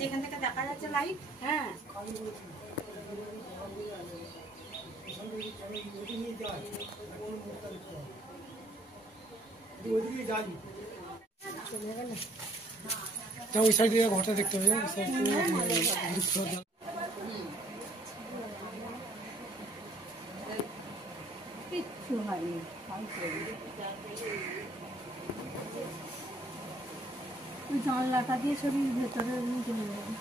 যেখান থেকে দেখা যাচ্ছে লাইট, হ্যাঁ ওই সাইড দিয়ে ঘরটা দেখতে হবে। কিচ্ছু হয়নি, ওই জানলাটা দিয়ে শরীর ভেতরে চলে যাবে।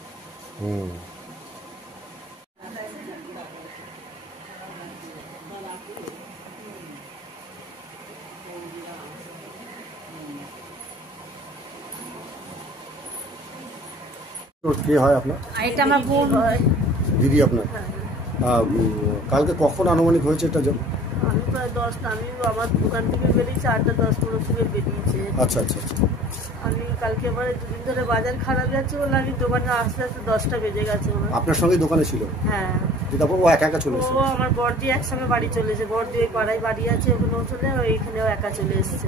কে হয় আপনার? এটা আমার বোন হয়। দিদি আপনার? কালকে কখন আনুমানিক হয়েছে এটা? আমি প্রায় 10টা, আমি আমার দোকান থেকে বেরিয়েছি 8:10-15 থেকে বেরিয়েছে। আচ্ছা আচ্ছা আচ্ছা। আমি কালকে আমার দুদিন ধরে বাজার খারাপ যাচ্ছে বলে আমি দোকানে আস্তে আস্তে 10টা বেজে গেছে। আপনার সঙ্গে দোকানে ছিল? হ্যাঁ। তারপর ও একা একা চলে এসেছে? ও আমার বড়দি একসঙ্গে বাড়ি চলে এসেছে, বড়দি ওই পাড়ায় বাড়ি আছে, ওখানেও চলে আর এইখানেও একা চলে এসেছে।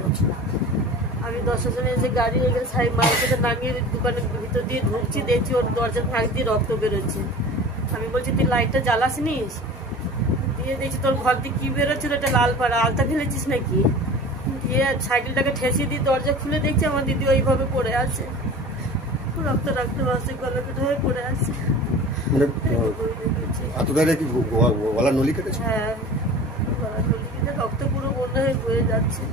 আমি 10 জনে এসে গাড়ি এখানে সাইড মার্কেটে নামিয়ে দোকানের ভিতর দিয়ে ঢুকছি, দেখছি ওর দরজার ফাঁক দিয়ে রক্ত বেরোচ্ছে। আমি বলছি তুই লাইটটা জ্বালাসনি? দিয়ে দেখছি তোর ঘর দিয়ে কি বেরোচ্ছিল, এটা লাল পাড়া, আলতা ফেলেছিস নাকি? দিয়ে সাইকেলটাকে ঠেসিয়ে দিয়ে দরজা খুলে দেখছি আমার দিদি ওইভাবে পড়ে আছে, রক্ত রক্ত বাসে গলা পেট হয়ে পড়ে আছে। গলার নলি কেটেছে? হ্যাঁ, গলার নলি কেটে রক্ত পুরো বন্ধ হয়ে বয়ে যাচ্ছে।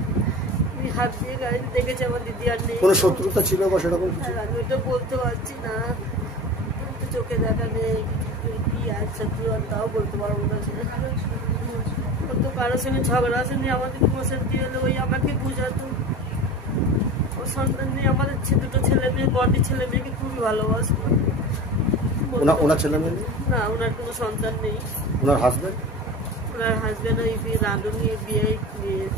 হাত দিয়ে গাড়িতে দেখেছি আমার দিদি আর নেই। কোনো শত্রুতা ছিল বা সেরকম? আমি ওইটা বলতে পারছি না, চোখে দেখা নেই কি আর শত্রু, তাও বলতে পারবো না। তো কারোর সঙ্গে ঝগড়া আসেনি, আমাদের অশান্তি হলে ওই আমাকে বুঝাতো। ও সন্তান নেই, আমাদের দুটো ছেলে মেয়ে, বড়দির ছেলে মেয়েকে খুবই ভালোবাসতো। ওনার ছেলে মেয়ে? না, ওনার কোনো সন্তান নেই। ওনার হাজবেন্ড? ওনার হাজবেন্ড ওই রাঁধুনি বিয়ে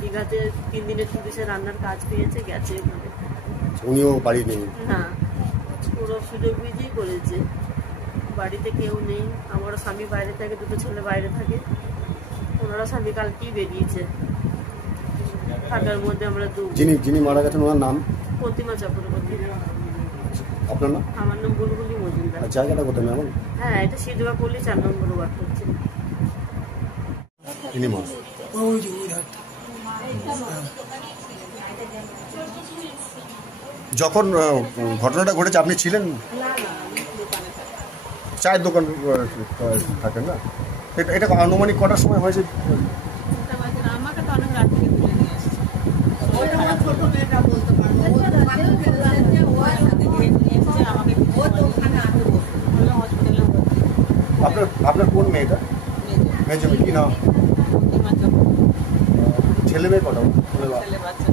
দীঘাতে 3 দিনের টুরিস্টে রান্নার কাজ পেয়েছে, গেছে ওখানে। উনিও বাড়ি নেই? না, পুরো সুযোগ বুঝেই করেছে। বাড়িতে কেউ নেই, আমারও স্বামী বাইরে থাকে, দুটো ছেলে বাইরে থাকে। ওনারা স্বামী কালকেই বেরিয়েছে, থাকার মধ্যে আমরা যিনি মারা গেছেন ওনার নাম? প্রতিমা চক্রবর্তী। আপনার নাম? আমার নাম বুলবুলি মজুমদার। জায়গাটা কোথায় ম্যাম? হ্যাঁ, এটা সিধুয়াপল্লী 4 নম্বর ওয়ার্ড হচ্ছে। যখন ঘটনাটা ঘটেছে আপনি ছিলেন? চায়ের দোকান থাকেন না? এটা আনুমানিক কটার সময় হয়েছে? আমাকে তো অনেক রাত থেকে তুলে নিয়ে এসেছে। আপনার কোন মেয়েটা? মেয়ে কি নাম? ছেলে মেয়ে কটা? ছেলে বাচ্চা।